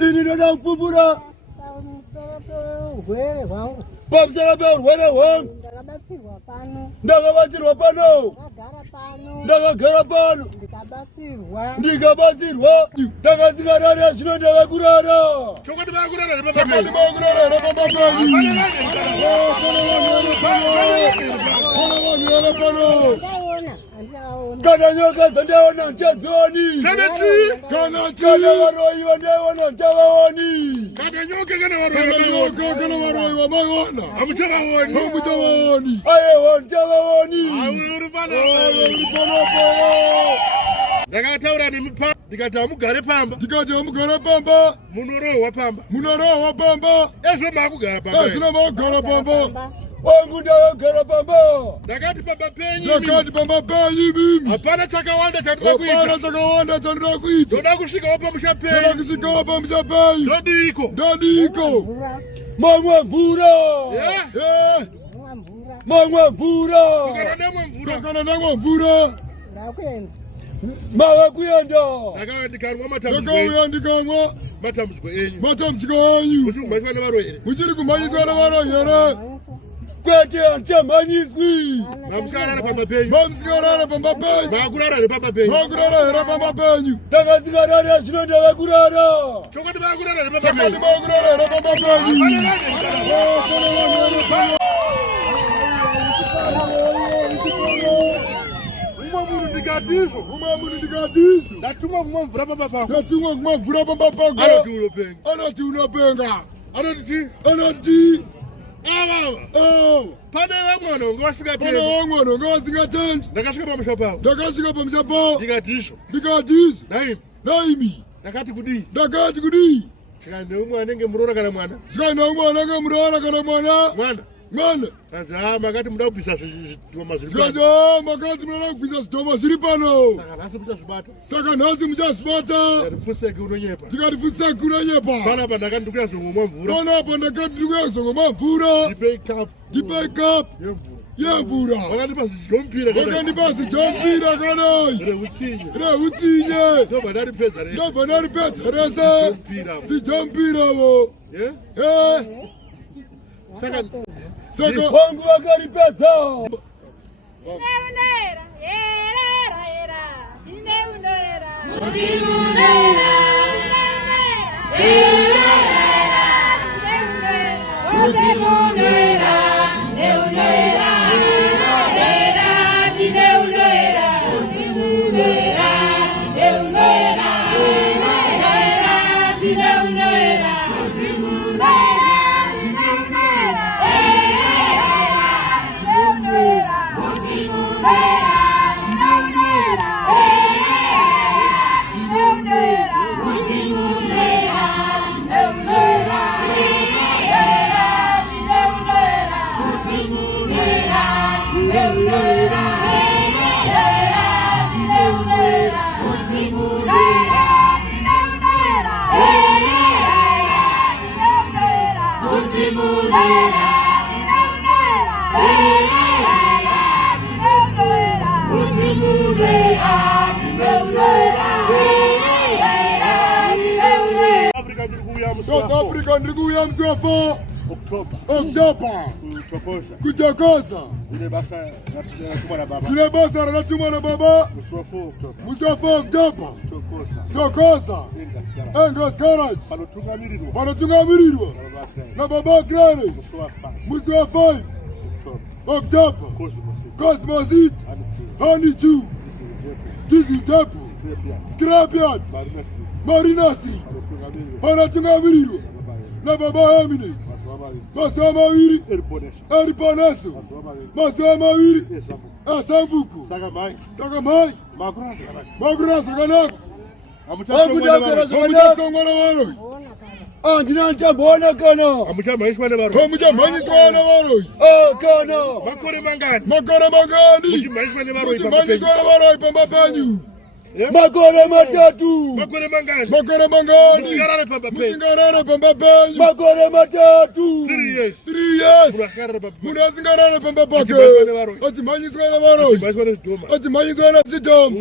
Ini ndoda kupupura. Urwere hwangu. Pamusoro peurwere hwangu. Ndakabatsirwa pano. Ndakabatsirwa pano. Ndagara pano. Ndakagara pano. Ndikabatsirwa. Ndakasingarara zvino ndavakurara. Chokwadi vakurara Chokwadi vakurara nepamapenyu. Kana nyoka dzandaona ndichadzioni. Kana chii? Kana varoi vandaona ndichavaoni. Kana nyoka kana varoi vamaiona. Hamuchavaoni. Aiwa ndichavaoni. Uri pano. Ndakataura nemupamba ndikati hamugare pamba. Ndikati hamugare pamba. Munorohwa pamba. Munorohwa pamba. Ezvo makugara pamba. Zvino makugara pamba. Wangu ndakagara pamba. Ndakati pamba penyu. Ndakati pamba penyu mimi. Hapana chakawanda chandira kuita. Hapana chakawanda chandira kuita. Ndoda kusvikawo pamusha penyu. Ndoda kusvikawo pamusha penyu. Ndodiko. Ndodiko. Mamwe mvura. Mamwe mvura. Kana namwe mvura. Ndakuenda. Mava kuenda. Ndakauya ndikamwa matambudziko. Ndakauya ndikamwa matambudziko enyu. Matambudziko enyu. Muchiri kumhanyiswa nevaroi here? Muchiri kumhanyiswa nevaroi here? Kwete handichamhanyiswi. Mamusikarara pamba penyu. Mamusikarara pamba penyu. Makurara here pamba penyu. Makurara here pamba penyu. Ndakasingarara zvino ndavakurara. Chokwadi vakurara here pamba penyu. Chokwadi vakurara here pamba penyu. Umwe munhu ndikatizvo. Ndatumwa kumwa mvura pamba pako. Ndatumwa kumwa mvura pamba pako. Anoti unopenga. Anoti unopenga. Anoti chii? Anoti ava. Pane vamwe vanhu vasingatendi. Pane vamwe vanhu vasingatendi. Ndakasvika pamusha pavo. Ndakasvika pamusha pavo. Ndikati izvo. Ndikati naimi. Ndakati kudii. Ndakati kudii. Tikaenda umwe anenge muroora kana mwana. Tikaenda umwe anenge muroora kana mwana. Mwana. Saka makati muda kubvisa zvitoma zviri pano. Saka makati muda kubvisa zvitoma zviri pano. Saka nhasi muchazvibata. Saka nhasi muchazvibata. Tikati unonyepa. Tikati futseki unonyepa. Panapa ndakati ndikuya zongomwa mvura. Panapa ndakati ndikuya zongomwa mvura. Ndipei cup. Yemvura. Vakandipa zijompira kadai. Vakandipa zijompira kadai. Reutsinye. Ndobva ndaripedza rese. Ndobva ndaripedza rese. Zijompira vo. Saka wangu wakaripedza. Ineunera, yerera, yera. Ineunera. Ineunera. South Africa ndikuya mswafa. Oktoba. Kutokoza. Tine basa ranatumwa na baba. Mswafa Oktoba. Tokoza. Engos Garage. Panotungamirirwa. Na baba Granny. Mswafa Oktoba. Cosmos Eat. Honey Chew. Diesel Depot. Scrapyard. Marina Street. Panotungamirirwa. Na baba Eminence. Mazuva maviri eriponeso. Mazuva maviri esambuko. Saka mai makurasa zvakanaka. Hamutongora varoi. Handina ndichamboona kana. Hamuchamhanyiswa nevaroi. Hamuchamhanyiswa nevaroi. Kana. Makore mangani. Muchimhanyiswa nevaroi pamba penyu. Makore matatu. Makore mangani. Musingarare pamba penyu. Makore matatu. 3 years. Munhu asingarare pamba pake. Achimhanyiswa nevaroi. Achimhanyiswa nezidhoma.